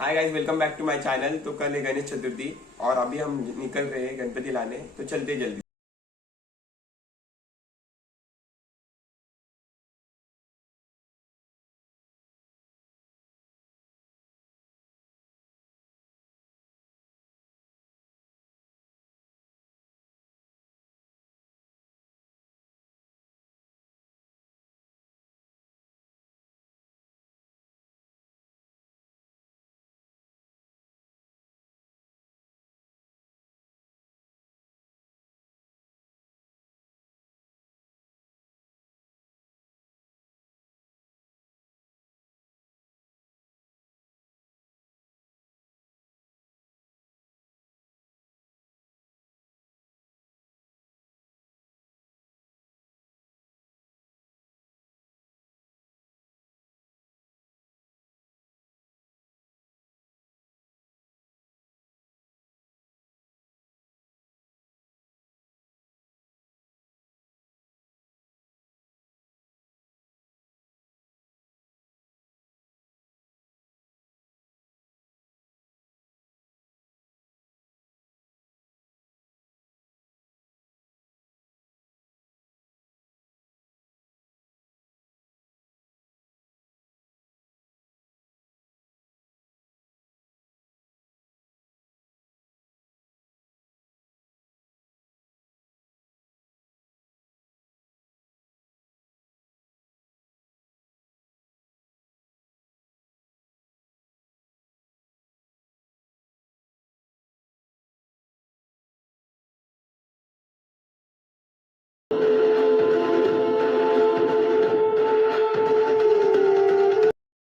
High guys, welcome back to my channel. तो कल है गणेश चतुर्थी और अभी हम निकल रहे हैं गणपति लाने, तो चलते जल्दी।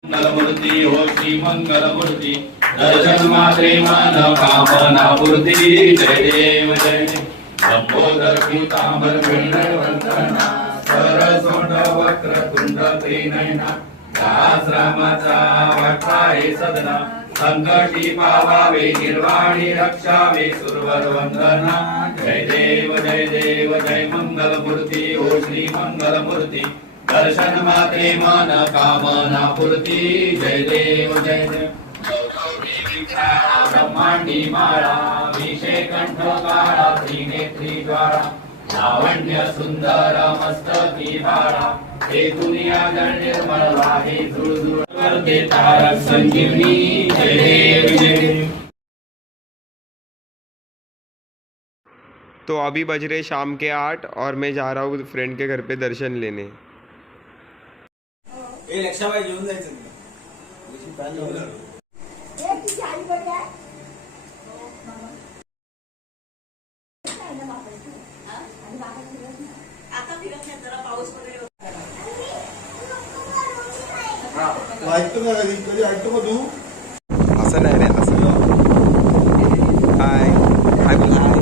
मंगलमूर्ति हो श्री मंगलमूर्ति, दर्शन मात्रे मन कामना पूर्ति। जय देव जय देव। लंबोदर पीतांबर पिंडवंतना, सरसोंड वक्र तुंड त्रिनयना, सहस्रामाचा वाटाये सदना, संकटी पावावे निर्वाणी रक्षावे सुरवर वंदना। जय देव जय देव। जय मंगलमूर्ति हो श्री मंगलमूर्ति, दर्शन मात्रे मन कामना पूर्ति। जय देव जय देव। ब्रह्मांडी माळा, विषय कंठ काळा, त्रिनेत्री ज्वाळा, लावण्य सुंदर मस्तकी बाळा, हे दुनिया जळ निर्मळ वाहे झुळझुळ करते तारक संजीवनी। जय देव जय देव। तो अभी बज रहे शाम के 8 और मैं जा रहा हूँ फ्रेंड के घर पे दर्शन लेने। लक्षाबाई घेऊन जायचं ऐकतो का कधी ऐकतो का तू? असं नाही रे, असं हाय हाय बोल हाय।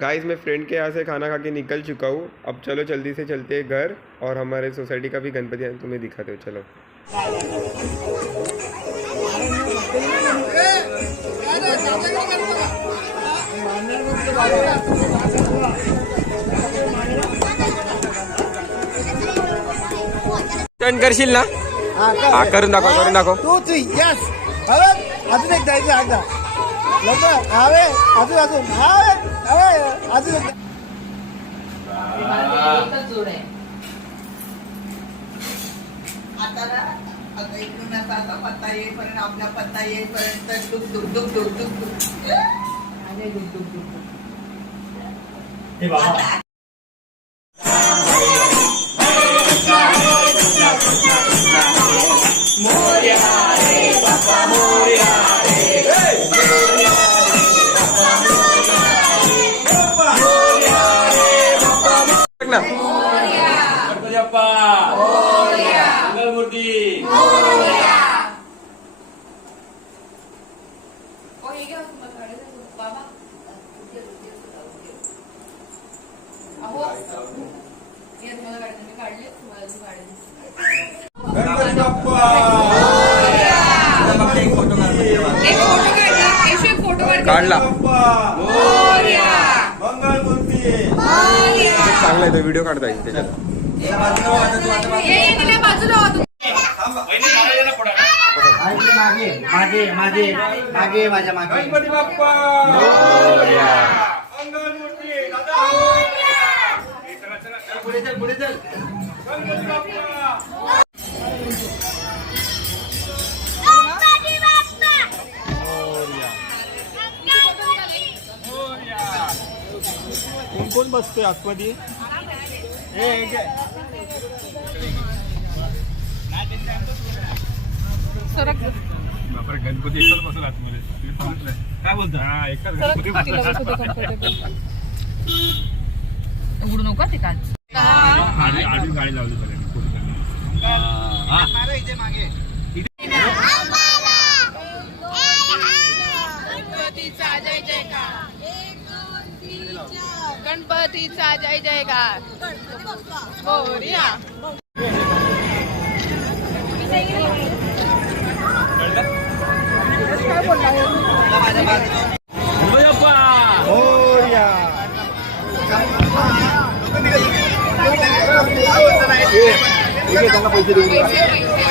गाइस, मैं फ्रेंड के यहाँ से खाना खा के निकल चुका हूँ। अब चलो जल्दी से चलते हैं घर, और हमारे सोसाइटी का भी गणपति है, तुम्हें दिखाते हो। चलो टर्न करशील ना? हा, करून दाखव तू तू यस. अजून एक जायचं एकदा लवकर. हवे अजून अजून एकदा. आता इकडून आता पत्ता येईपर्यंत आपला पत्ता येईपर्यंत दुख दुख दुख दुख दुख दुख आणि दुख दुख दुख काढला मंगलमूर्ती चांगला आहे तो, व्हिडिओ काढता येईल त्याच्यात. मागे मागे मागे माझ्या मागे गणपती बाप्पा पुढे चल पुढे चल गणपती बाप्पा कोण कोण बसतोय आतमध्ये गणपती एकच बसेल आतमध्ये काय बोलतो हा एकच गणपती उघडू नको ते काल आधी गाडी लावली गणपतीचा जय जयकार गणपतीचा जय जयकार मोरया त्यांना पैसे देऊ